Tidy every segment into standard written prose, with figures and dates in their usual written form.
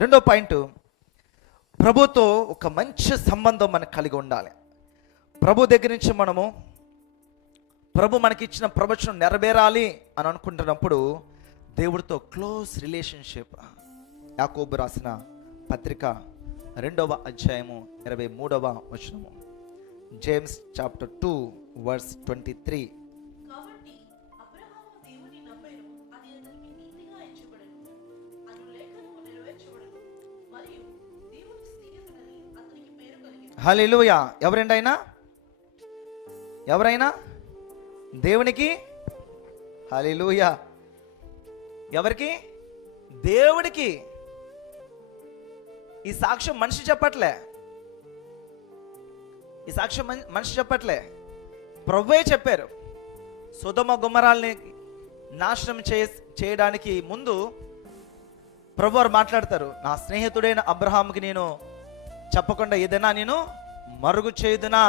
రెండో పాయింట్, ప్రభుతో ఒక మంచి సంబంధం మనకు కలిగి ఉండాలి. ప్రభు దగ్గర నుంచి ప్రభు మనకి ఇచ్చిన ప్రవచనం నెరవేరాలి అని అనుకుంటున్నప్పుడు దేవుడితో క్లోజ్ రిలేషన్షిప్. యాకోబు రాసిన పత్రిక 2వ అధ్యాయము 23వ వచనము, జేమ్స్ చాప్టర్ 2 వర్స్ 23. కాబట్టి అబ్రహాము దేవుని నమ్మెను, అది అతనికి నీతిగా ఎంచబడెను, అను లేఖనము నెరవేర్చబడెను, మరియు దేవుని స్నేహితుడని అతనికి పేరు కలిగెను. హల్లెలూయా. ఎవరైనా దేవునికి, హల్లెలూయా, ఎవరికి? దేవుడికి. ఈ సాక్ష్యం మనిషి చెప్పట్లే, ప్రభువే చెప్పారు. సొదొమ గొమొరాల్ని నాశనం చేయడానికి ముందు ప్రభు వారు మాట్లాడతారు, నా స్నేహితుడైన అబ్రహాముకి నేను చెప్పకుండా ఏదైనా నేను మరుగు చేయుదునా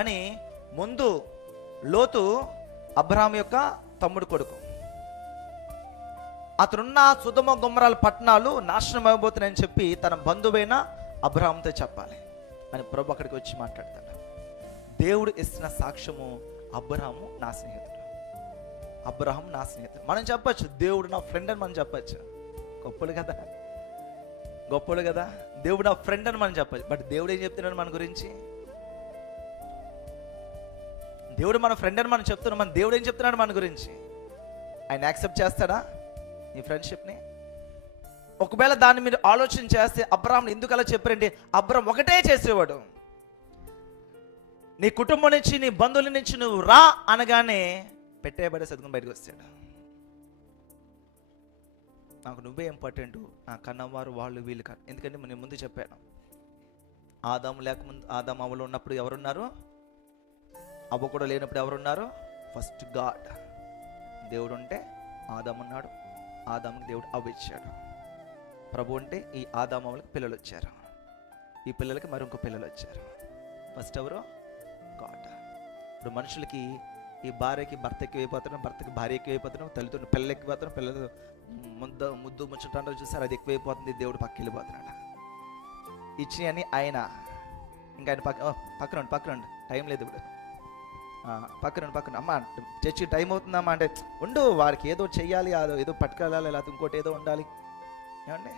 అని. ముందు లోతు అబ్రహాం యొక్క తమ్ముడు కొడుకు, అతనున్న సొదొమ గొమొరాల పట్టణాలు నాశనం అయిపోతున్నాయని చెప్పి తన బంధువైన అబ్రహాంతో చెప్పాలి అని ప్రభు అక్కడికి వచ్చి మాట్లాడతాడు. దేవుడు ఇస్తున్న సాక్ష్యము, అబ్రహాము నా స్నేహితుడు, అబ్రహాం నా స్నేహితుడు. మనం చెప్పచ్చు దేవుడు నా ఫ్రెండ్ అని మనం చెప్పచ్చు. గొప్పలు కదా, దేవుడు నా ఫ్రెండ్ అని మనం చెప్పచ్చు. బట్ దేవుడు ఏం చెప్తున్నాడు మన గురించి? దేవుడు మన ఫ్రెండ్ అని మనం చెప్తున్నాం, మన దేవుడు ఏం చెప్తున్నాడు మన గురించి? ఆయన యాక్సెప్ట్ చేస్తాడా నీ ఫ్రెండ్షిప్ని? ఒకవేళ దాన్ని మీరు ఆలోచన చేస్తే అబ్రహాం ఎందుకు అలా చెప్పారంటే, అబ్రహాం ఒకటే చేసేవాడు, నీ కుటుంబం నుంచి నీ బంధువుల నుంచి నువ్వు రా అనగానే పెట్టేయబడే సదుకుని బయటకు వస్తాడు. నాకు నువ్వే ఇంపార్టెంట్, నా కన్నవారు వాళ్ళు వీళ్ళు కాదు. ఎందుకంటే నేను ముందు చెప్పాను, ఆదాము అవ్వలు ఉన్నప్పుడు ఎవరున్నారు? అవ్వ కూడా లేనప్పుడు ఎవరున్నారు? ఫస్ట్ గాడ్, దేవుడు ఉంటే ఆదాము ఉన్నాడు, ఆదాముకి దేవుడు అవ్వ ఇచ్చాడు. ప్రభు ఉంటే ఈ ఆదాము అవ్వలకి పిల్లలు వచ్చారు, ఈ పిల్లలకి మరొక పిల్లలు వచ్చారు. ఫస్ట్ ఎవరు? గాడ్. ఇప్పుడు మనుషులకి ఈ భార్యకి భర్త ఎక్కువైపోతున్నాం, భర్తకి భార్య ఎక్కువైపోతున్నాం, తల్లిదండ్రులు పిల్లలు ఎక్కువైపోతున్నాం, పిల్లలు ముద్దు ముచ్చటంటారు చూసారు, అది ఎక్కువైపోతుంది. దేవుడు పక్క వెళ్ళిపోతున్నాడు. ఇచ్చినవన్నీ ఆయన, ఇంకా ఆయన పక్కన టైం లేదు ఇప్పుడు, పక్కన అమ్మ చర్చి టైం అవుతుందమ్మా అంటే, ఉండు వారికి ఏదో చెయ్యాలి, ఏదో పట్టుకెళ్ళాలి, లేకపోతే ఇంకోటి ఏదో ఉండాలి. ఏమండి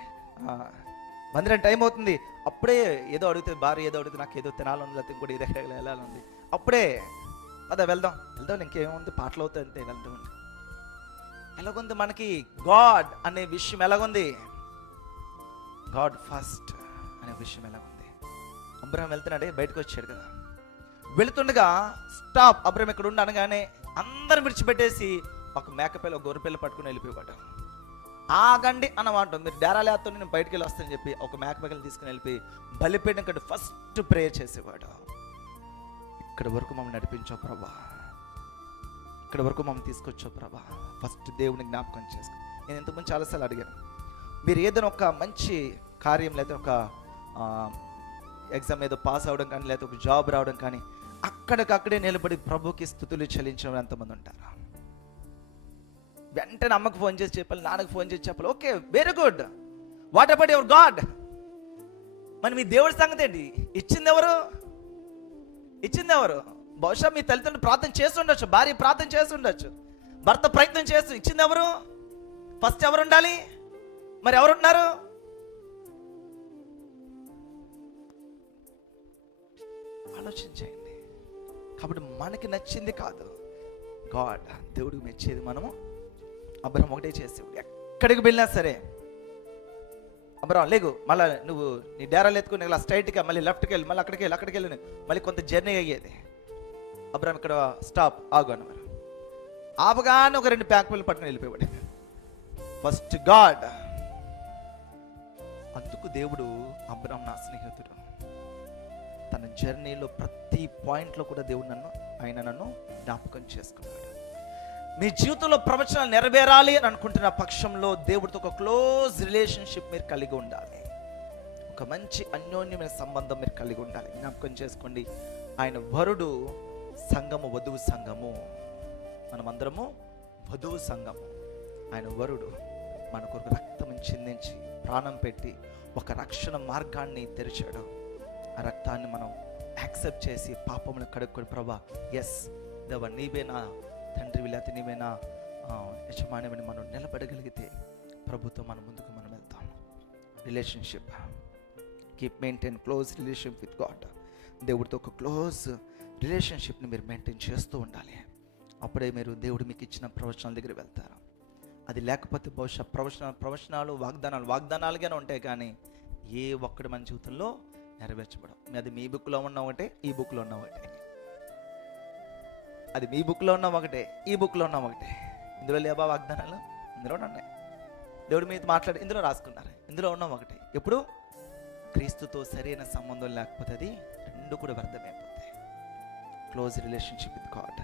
మందిరం టైం అవుతుంది, అప్పుడే ఏదో అడుగుతుంది భార్య, ఏదో అడుగుతుంది, నాకు ఏదో తినాలని, లేకపోతే ఇంకోటి ఏదో వెళ్ళాలని, అప్పుడే అదే వెళ్దాం ఇంకేముంది, పాటలు అవుతాయి అంతే, వెళ్దాం. ఎలాగుంది మనకి గాడ్ అనే విషయం? ఎలాగుంది గాడ్ ఫస్ట్ అనే విషయం? ఎలాగుంది? అబ్రహాం వెళ్తున్నాడే, బయటకు వచ్చాడు కదా, వెళుతుండగా స్టాప్, అబ్రహాం ఇక్కడ ఉండి అనగానే అందరు విడిచిపెట్టేసి ఒక మేకపిల్ల, ఒక గొర్రెపిల్ల పట్టుకుని వెళ్ళిపోయాడు. ఆగండి అన్నమాట, మీరు డేరాలేతో నేను బయటికి వెళ్ళి వస్తానని చెప్పి ఒక మేకపిల్లని తీసుకుని వెళ్ళిపోయి బలిపీఠం కంటే ఫస్ట్ ప్రేయర్ చేసేవాడు. ఇక్కడ వరకు మమ్మల్ని నడిపించావు ప్రభా, ఇక్కడ వరకు మమ్మల్ని తీసుకొచ్చావు ప్రభా, ఫస్ట్ దేవుని జ్ఞాపకం చేసుకో. నేను ఇంతకుముందు చాలాసార్లు అడిగాను, మీరు ఏదైనా ఒక మంచి కార్యం, లేదా ఒక ఎగ్జామ్ ఏదో పాస్ అవడం కానీ, లేదా ఒక జాబ్ రావడం కానీ, అక్కడికక్కడే నిలబడి ప్రభుకి స్తుతులు చెల్లించడం ఎంతమంది ఉంటారు? వెంటనే అమ్మకు ఫోన్ చేసి చెప్పాలి, నాన్నకు ఫోన్ చేసి చెప్పాలి, okay very good, what about your God? మరి మీ దేవుడి సంగతి ఏంటి? ఇచ్చింది ఎవరు? బహుశా మీ తల్లిదండ్రులు ప్రార్థన చేసి ఉండొచ్చు, భార్య ప్రార్థన చేసి ఉండొచ్చు, భర్త ప్రయత్నం చేస్తూ, ఇచ్చింది ఎవరు? ఫస్ట్ ఎవరు ఉండాలి? మరి ఎవరున్నారు? ఆలోచించండి. కాబట్టి మనకి నచ్చింది కాదు, గాడ్, దేవుడికి మెచ్చేది మనము. అబ్రహాం ఒకటే చేసేవాడు, ఎక్కడికి వెళ్ళినా సరే, అబ్రహాం లేగు, మళ్ళీ నువ్వు నీ డేరాలు ఎత్తుకుని ఇలా స్ట్రైట్గా మళ్ళీ లెఫ్ట్కి వెళ్ళి, మళ్ళీ అక్కడికి వెళ్ళి మళ్ళీ కొంత జర్నీ అయ్యేది. అబ్రహాం ఇక్కడ స్టాప్, ఆగు అన్నవారు. ఆపగానే ఒక 2 ప్యాకులు పట్టుకుని వెళ్ళిపోయాడు. First God. అందుకు దేవుడు అబ్రహాం నా స్నేహితుడు. తన జర్నీలో ప్రతి పాయింట్లో కూడా దేవుడు నన్ను జ్ఞాపకం చేసుకున్నాడు. మీ జీవితంలో ప్రవచనాలు నెరవేరాలి అని అనుకుంటున్న పక్షంలో దేవుడితో ఒక క్లోజ్ రిలేషన్షిప్ మీరు కలిగి ఉండాలి, ఒక మంచి అన్యోన్యమైన సంబంధం మీరు కలిగి ఉండాలి. జ్ఞాపకం చేసుకోండి, ఆయన వరుడు, సంఘము వధువు సంఘము, మనమందరము వధువు సంఘము. ఆయన వరుడు మన కొరకు రక్తం చిందించి ప్రాణం పెట్టి ఒక రక్షణ మార్గాన్ని తెరిచాడు. ఆ రక్తాన్ని మనం యాక్సెప్ట్ చేసి పాపములు కడుక్కొని, ప్రభా ఎస్ దేవా నీవే నా తండ్రి, లేకపోతే నీవే నా యజమానివని మనం నిలబడగలిగితే ప్రభుత్వం మన ముందుకు మనం వెళ్తాం. Relationship, keep maintain close relationship with God. దేవుడితో ఒక క్లోజ్ రిలేషన్షిప్ని మీరు మెయింటైన్ చేస్తూ ఉండాలి. అప్పుడే మీరు దేవుడు మీకు ఇచ్చిన ప్రవచనాల దగ్గర వెళ్తారు. అది లేకపోతే బహుశా ప్రవచనాలు వాగ్దానాలుగానే ఉంటాయి, కానీ ఏ ఒక్కటి మన జీవితంలో నెరవేర్చబడం. అది మీ బుక్లో ఉన్న ఒకటే, ఈ బుక్లో ఉన్న ఒకటే. అది మీ బుక్లో ఉన్న ఒకటే, ఈ బుక్లో ఉన్న ఒకటే. ఇందులో లేవా వాగ్దానాలు? ఇందులోనే ఉన్నాయి. దేవుడు మీతో మాట్లాడి ఇందులో రాసుకున్నారు. ఇందులో ఉన్న ఒకటే. ఎప్పుడు క్రీస్తుతో సరైన సంబంధం లేకపోతే అది రెండు కూడా వ్యర్థమైపోతాయి. Close relationship with God.